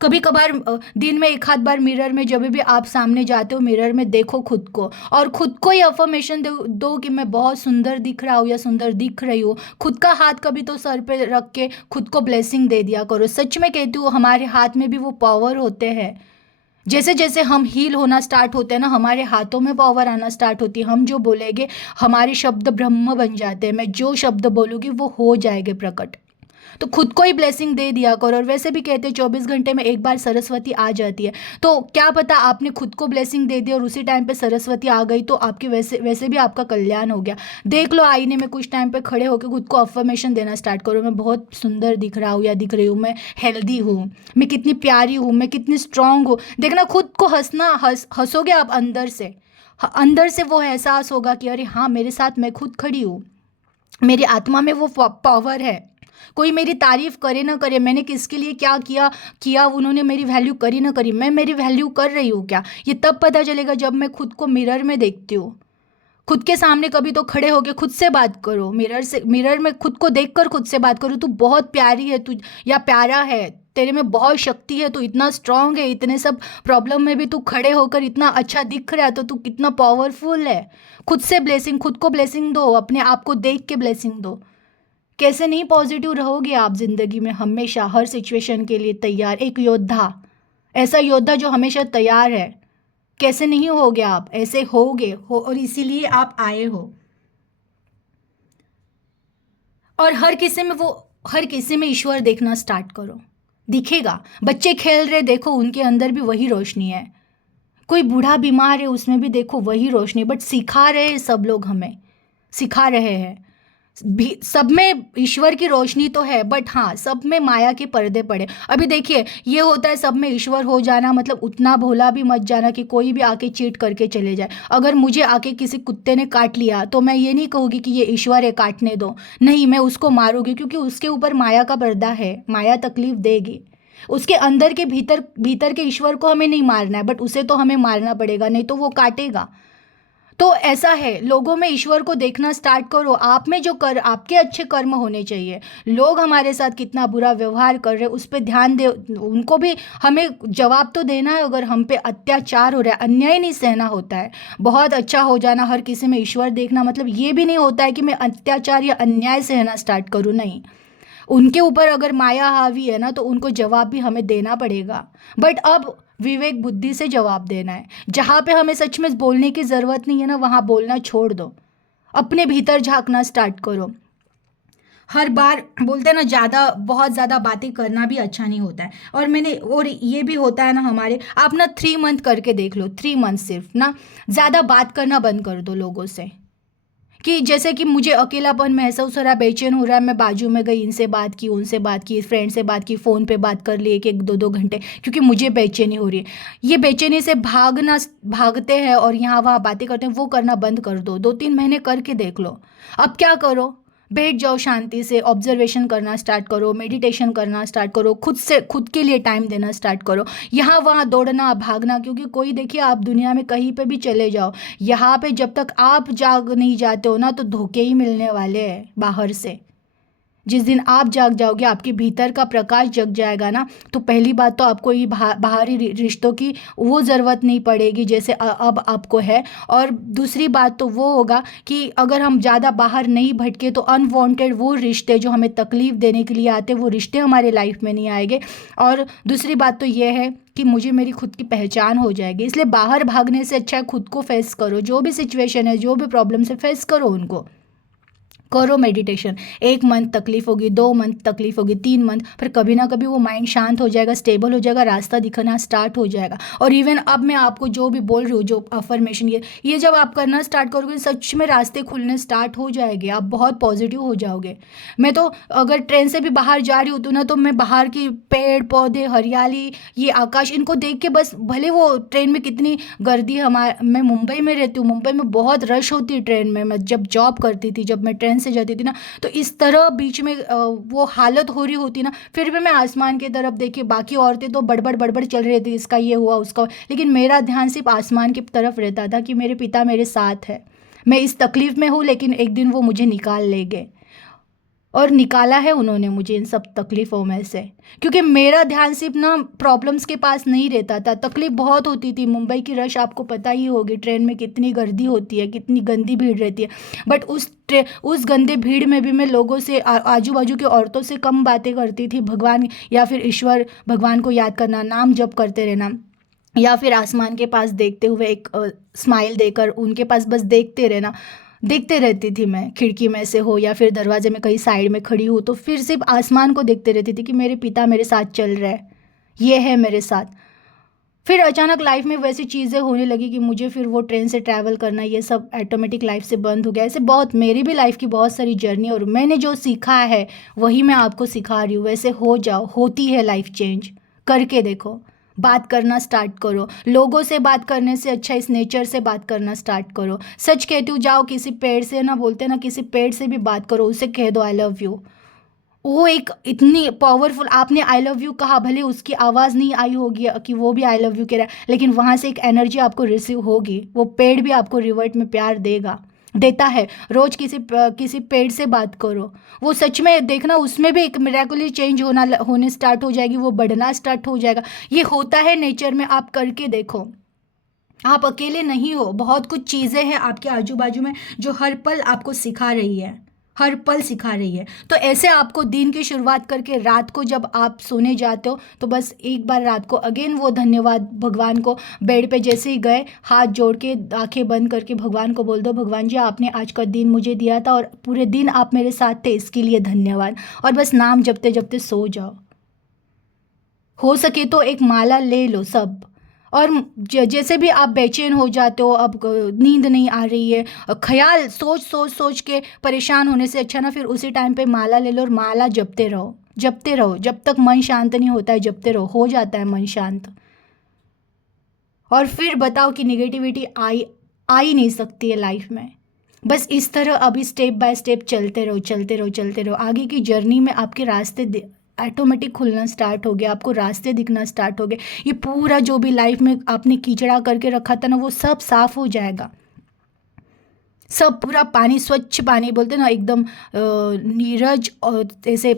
कभी कभार दिन में एक आध बार मिरर में जब भी आप सामने जाते हो, मिरर में देखो खुद को और खुद को ही अफर्मेशन दो कि मैं बहुत सुंदर दिख रहा हूँ या सुंदर दिख रही हूँ। खुद का हाथ कभी तो सर पे रख के खुद को ब्लेसिंग दे दिया करो। सच में कहती हूँ, हमारे हाथ में भी वो पावर होते हैं। जैसे जैसे हम हील होना स्टार्ट होते हैं ना, हमारे हाथों में पावर आना स्टार्ट होती है। हम जो बोलेंगे, हमारे शब्द ब्रह्म बन जाते हैं। मैं जो शब्द बोलूँगी वो हो जाएंगे प्रकट। तो खुद को ही ब्लेसिंग दे दिया करो। और वैसे भी कहते हैं 24 घंटे में एक बार सरस्वती आ जाती है, तो क्या पता आपने खुद को ब्लेसिंग दे दी और उसी टाइम पे सरस्वती आ गई तो आपके वैसे वैसे भी आपका कल्याण हो गया। देख लो आईने में कुछ टाइम पे खड़े होकर खुद को अफर्मेशन देना स्टार्ट करो, मैं बहुत सुंदर दिख रहा हूँ या दिख रही हूँ, मैं हेल्दी हूँ, मैं कितनी प्यारी हूँ, मैं कितनी स्ट्रांग हूँ। देखना खुद को हंसोगे आप अंदर से। अंदर से वो एहसास होगा कि अरे हाँ, मेरे साथ मैं खुद खड़ी हूँ, मेरी आत्मा में वो पावर है। कोई मेरी तारीफ करे ना करे, मैंने किसके लिए क्या किया किया, उन्होंने मेरी वैल्यू करी ना करी, मैं मेरी वैल्यू कर रही हूँ क्या, ये तब पता चलेगा जब मैं खुद को मिरर में देखती हूँ। खुद के सामने कभी तो खड़े होके खुद से बात करो, मिरर में खुद को देखकर खुद से बात करो, तू बहुत प्यारी है, तू या प्यारा है, तेरे में बहुत शक्ति है, तू इतना स्ट्रांग है, इतने सब प्रॉब्लम में भी तू खड़े होकर इतना अच्छा दिख रहा है, तो तू कितना पावरफुल है। खुद से ब्लेसिंग, खुद को ब्लेसिंग दो, अपने आप को देख के ब्लेसिंग दो। कैसे नहीं पॉजिटिव रहोगे आप जिंदगी में, हमेशा हर सिचुएशन के लिए तैयार, एक योद्धा, ऐसा योद्धा जो हमेशा तैयार है। कैसे नहीं होगे आप, ऐसे होगे हो, और इसीलिए आप आए हो। और हर किसी में ईश्वर देखना स्टार्ट करो, दिखेगा। बच्चे खेल रहे, देखो उनके अंदर भी वही रोशनी है। कोई बूढ़ा बीमार है, उसमें भी देखो वही रोशनी। बट सिखा रहे हैं सब लोग, हमें सिखा रहे हैं भी, सब में ईश्वर की रोशनी तो है, बट हाँ सब में माया के पर्दे पड़े। अभी देखिए, ये होता है सब में ईश्वर हो जाना मतलब उतना भोला भी मत जाना कि कोई भी आके चीट करके चले जाए। अगर मुझे आके किसी कुत्ते ने काट लिया तो मैं ये नहीं कहूँगी कि ये ईश्वर है काटने दो, नहीं, मैं उसको मारूंगी, क्योंकि उसके ऊपर माया का पर्दा है, माया तकलीफ देगी। उसके अंदर के भीतर भीतर के ईश्वर को हमें नहीं मारना है, बट उसे तो हमें मारना पड़ेगा, नहीं तो वो काटेगा। तो ऐसा है, लोगों में ईश्वर को देखना स्टार्ट करो। आप में जो आपके अच्छे कर्म होने चाहिए। लोग हमारे साथ कितना बुरा व्यवहार कर रहे हैं उस पर ध्यान दे, उनको भी हमें जवाब तो देना है। अगर हम पे अत्याचार हो रहा है, अन्याय नहीं सहना होता है। बहुत अच्छा हो जाना, हर किसी में ईश्वर देखना मतलब ये भी नहीं होता है कि मैं अत्याचार या अन्याय सहना स्टार्ट करूँ, नहीं। उनके ऊपर अगर माया हावी है ना, तो उनको जवाब भी हमें देना पड़ेगा। बट अब विवेक बुद्धि से जवाब देना है। जहाँ पे हमें सच में बोलने की ज़रूरत नहीं है ना, वहाँ बोलना छोड़ दो, अपने भीतर झांकना स्टार्ट करो। हर बार बोलते हैं ना, ज़्यादा बहुत ज़्यादा बातें करना भी अच्छा नहीं होता है। और ये भी होता है ना हमारे, आप ना 3 मंथ करके देख लो, 3 मंथ सिर्फ ना ज़्यादा बात करना बंद कर दो लोगों से। कि जैसे कि मुझे अकेलापन महसूस हो रहा है, बेचैन हो रहा है, मैं बाजू में गई, इनसे बात की, उनसे बात की, फ्रेंड से बात की, फ़ोन पे बात कर ली 1-1 2-2 घंटे, क्योंकि मुझे बेचैनी हो रही है। ये बेचैनी से भागते हैं और यहाँ वहाँ बातें करते हैं, वो करना बंद कर दो। 2-3 महीने करके देख लो। अब क्या करो, बैठ जाओ शांति से, ऑब्जर्वेशन करना स्टार्ट करो, मेडिटेशन करना स्टार्ट करो, खुद से खुद के लिए टाइम देना स्टार्ट करो। यहाँ वहाँ दौड़ना भागना, क्योंकि कोई, देखिए आप दुनिया में कहीं पे भी चले जाओ, यहाँ पे जब तक आप जाग नहीं जाते हो ना, तो धोखे ही मिलने वाले हैं बाहर से। जिस दिन आप जाग जाओगे, आपके भीतर का प्रकाश जग जाएगा ना, तो पहली बात तो आपको ये बाहरी रिश्तों की वो ज़रूरत नहीं पड़ेगी जैसे अब आपको है। और दूसरी बात तो वो होगा कि अगर हम ज़्यादा बाहर नहीं भटके तो अनवांटेड वो रिश्ते जो हमें तकलीफ़ देने के लिए आते, वो रिश्ते हमारे लाइफ में नहीं आएंगे। और दूसरी बात तो ये है कि मुझे मेरी खुद की पहचान हो जाएगी। इसलिए बाहर भागने से अच्छा है खुद को फेस करो, जो भी सिचुएशन है, जो भी प्रॉब्लम है, फेस करो उनको। करो मेडिटेशन, 1 मंथ तकलीफ होगी, 2 मंथ तकलीफ होगी, 3 मंथ, फिर कभी ना कभी वो माइंड शांत हो जाएगा, स्टेबल हो जाएगा, रास्ता दिखना स्टार्ट हो जाएगा। और इवन अब मैं आपको जो भी बोल रही हूँ, जो अफर्मेशन ये जब आप करना स्टार्ट करोगे, सच में रास्ते खुलने स्टार्ट हो जाएंगे, आप बहुत पॉजिटिव हो जाओगे। मैं तो अगर ट्रेन से भी बाहर जा रही होती हूँ ना, तो मैं बाहर की पेड़ पौधे, हरियाली, ये आकाश, इनको देख के बस, भले वो ट्रेन में कितनी गर्दी, मैं मुंबई में रहती हूँ, मुंबई में बहुत रश होती है ट्रेन में, मैं जब जॉब करती थी, जब मैं ट्रेन से जाती थी ना, तो इस तरह बीच में वो हालत हो रही होती ना, फिर भी मैं आसमान की तरफ देखी, बाकी औरतें तो बड़बड़ बड़बड़ चल रही थी, इसका ये हुआ उसका लेकिन मेरा ध्यान सिर्फ आसमान की तरफ रहता था कि मेरे पिता मेरे साथ है, मैं इस तकलीफ में हूँ लेकिन एक दिन वो मुझे निकाल ले गए। और निकाला है उन्होंने मुझे इन सब तकलीफ़ों में से, क्योंकि मेरा ध्यान सिर्फ ना प्रॉब्लम्स के पास नहीं रहता था। तकलीफ़ बहुत होती थी, मुंबई की रश आपको पता ही होगी, ट्रेन में कितनी गर्दी होती है, कितनी गंदी भीड़ रहती है। बट उस गंदे भीड़ में भी मैं लोगों से, आजू बाजू की औरतों से कम बातें करती थी। भगवान या फिर ईश्वर, भगवान को याद करना, नाम जप करते रहना, या फिर आसमान के पास देखते हुए एक स्माइल देकर उनके पास बस देखते रहना, देखते रहती थी मैं, खिड़की में से हो या फिर दरवाजे में कहीं साइड में खड़ी हूँ तो फिर सिर्फ आसमान को देखते रहती थी कि मेरे पिता मेरे साथ चल रहे हैं, ये है मेरे साथ। फिर अचानक लाइफ में वैसी चीज़ें होने लगी कि मुझे फिर वो ट्रेन से ट्रैवल करना, ये सब ऑटोमेटिक लाइफ से बंद हो गया। ऐसे बहुत मेरी भी लाइफ की बहुत सारी जर्नी, और मैंने जो सीखा है वही मैं आपको सिखा रही हूँ। वैसे हो जाओ, होती है लाइफ चेंज, करके देखो। बात करना स्टार्ट करो, लोगों से बात करने से अच्छा इस नेचर से बात करना स्टार्ट करो। सच कहती हूँ, जाओ किसी पेड़ से, ना बोलते ना, किसी पेड़ से भी बात करो, उसे कह दो आई लव यू। वो एक इतनी पावरफुल, आपने आई लव यू कहा, भले उसकी आवाज़ नहीं आई होगी कि वो भी आई लव यू कह रहा है, लेकिन वहाँ से एक एनर्जी आपको रिसीव होगी, वो पेड़ भी आपको रिवर्ट में प्यार देगा, देता है। रोज किसी पेड़ से बात करो, वो सच में देखना, उसमें भी एक मिरेकुलर चेंज होने स्टार्ट हो जाएगी, वो बढ़ना स्टार्ट हो जाएगा। ये होता है नेचर में, आप करके देखो। आप अकेले नहीं हो, बहुत कुछ चीज़ें हैं आपके आजू बाजू में जो हर पल आपको सिखा रही है, हर पल सिखा रही है। तो ऐसे आपको दिन की शुरुआत करके रात को जब आप सोने जाते हो, तो बस एक बार रात को अगेन वो धन्यवाद भगवान को, बेड पे जैसे ही गए, हाथ जोड़ के आंखें बंद करके भगवान को बोल दो, भगवान जी आपने आज का दिन मुझे दिया था और पूरे दिन आप मेरे साथ थे, इसके लिए धन्यवाद। और बस नाम जपते जपते सो जाओ। हो सके तो एक माला ले लो सब। और जैसे भी आप बेचैन हो जाते हो, अब नींद नहीं आ रही है, ख्याल सोच सोच सोच के परेशान होने से अच्छा ना, फिर उसी टाइम पे माला ले लो और माला जपते रहो, जपते रहो, जब तक मन शांत नहीं होता है जपते रहो, हो जाता है मन शांत। और फिर बताओ कि निगेटिविटी आ ही नहीं सकती है लाइफ में। बस इस तरह अभी स्टेप बाय स्टेप चलते रहो, चलते रहो, चलते रहो। आगे की जर्नी में आपके रास्ते ऑटोमेटिक खुलना स्टार्ट हो गया, आपको रास्ते दिखना स्टार्ट हो गए। ये पूरा जो भी लाइफ में आपने कीचड़ा करके रखा था ना, वो सब साफ हो जाएगा। सब पूरा पानी, स्वच्छ पानी बोलते हैं ना, एकदम नीरज और ऐसे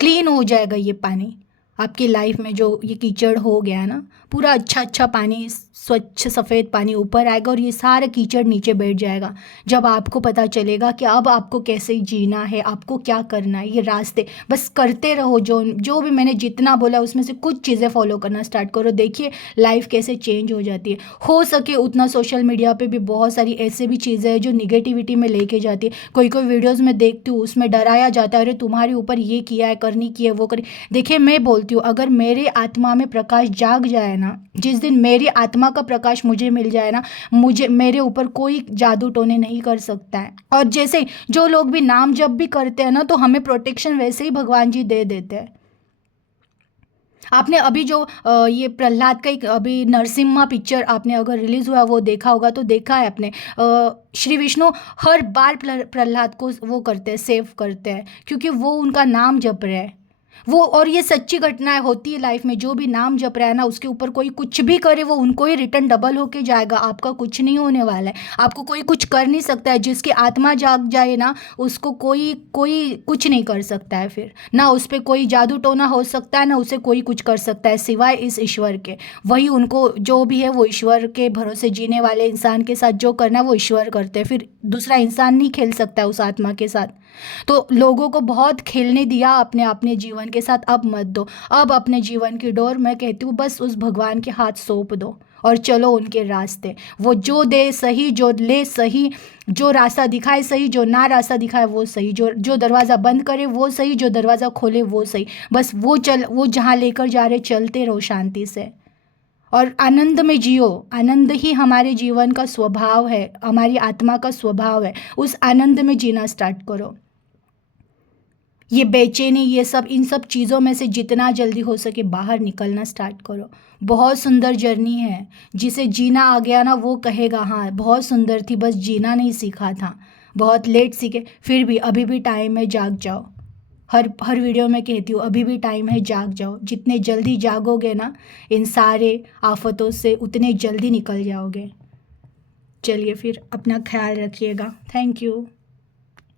क्लीन हो जाएगा ये पानी। आपकी लाइफ में जो ये कीचड़ हो गया ना, पूरा अच्छा अच्छा पानी, स्वच्छ सफ़ेद पानी ऊपर आएगा और ये सारा कीचड़ नीचे बैठ जाएगा। जब आपको पता चलेगा कि अब आपको कैसे जीना है, आपको क्या करना है, ये रास्ते बस करते रहो। जो जो भी मैंने जितना बोला उसमें से कुछ चीज़ें फॉलो करना स्टार्ट करो, देखिए लाइफ कैसे चेंज हो जाती है। हो सके उतना सोशल मीडिया पे भी बहुत सारी ऐसे भी चीज़ें हैं जो निगेटिविटी में लेके जाती है। कोई कोई वीडियोज़ में देखती हूँ, उसमें डराया जाता है, अरे तुम्हारे ऊपर ये किया है, करनी की है, वो करी। देखिए मैं बोलती हूँ, अगर मेरे आत्मा में प्रकाश जाग जाए ना, जिस दिन मेरी आत्मा का प्रकाश मुझे मिल जाए ना, मुझे, मेरे ऊपर कोई जादू टोने नहीं कर सकता है। और जैसे जो लोग भी नाम जप भी करते हैं ना, तो हमें प्रोटेक्शन वैसे ही भगवान जी दे देते हैं। आपने अभी जो ये प्रहलाद का एक अभी नरसिम्हा पिक्चर आपने अगर रिलीज हुआ वो देखा होगा, तो देखा है आपने, श्री विष्णु हर बार प्रहलाद को वो करते हैं, सेव करते हैं, क्योंकि वो उनका नाम जप रहे हैं। वो, और ये सच्ची घटनाएं होती है लाइफ में। जो भी नाम जप रहा है ना, उसके ऊपर कोई कुछ भी करे वो उनको ही रिटर्न डबल होके जाएगा। आपका कुछ नहीं होने वाला है, आपको कोई कुछ कर नहीं सकता है। जिसकी आत्मा जाग जाए ना, उसको कोई कोई कुछ नहीं कर सकता है। फिर ना उस पर कोई जादू टोना हो सकता है, ना उसे कोई कुछ कर सकता है सिवाय इस ईश्वर के। वही उनको जो भी है वो ईश्वर के भरोसे जीने वाले इंसान के साथ जो करना है वो ईश्वर करते हैं। फिर दूसरा इंसान नहीं खेल सकता है उस आत्मा के साथ। तो लोगों को बहुत खेलने दिया अपने अपने जीवन के साथ, अब मत दो। अब अपने जीवन की डोर मैं कहती हूँ बस उस भगवान के हाथ सौंप दो और चलो उनके रास्ते। वो जो दे सही, जो ले सही, जो रास्ता दिखाए सही, जो ना रास्ता दिखाए वो सही, जो जो दरवाज़ा बंद करे वो सही, जो दरवाज़ा खोले वो सही। बस वो जहाँ लेकर जा रहे चलते रहो शांति से और आनंद में जियो। आनंद ही हमारे जीवन का स्वभाव है, हमारी आत्मा का स्वभाव है। उस आनंद में जीना स्टार्ट करो। ये बेचैनी, ये सब, इन सब चीज़ों में से जितना जल्दी हो सके बाहर निकलना स्टार्ट करो। बहुत सुंदर जर्नी है। जिसे जीना आ गया ना वो कहेगा हाँ बहुत सुंदर थी, बस जीना नहीं सीखा था, बहुत लेट सीखे। फिर भी अभी भी टाइम है, जाग जाओ। हर हर वीडियो में कहती हूँ अभी भी टाइम है, जाग जाओ। जितने जल्दी जागोगे ना इन सारे आफतों से उतने जल्दी निकल जाओगे। चलिए फिर अपना ख्याल रखिएगा। Thank you.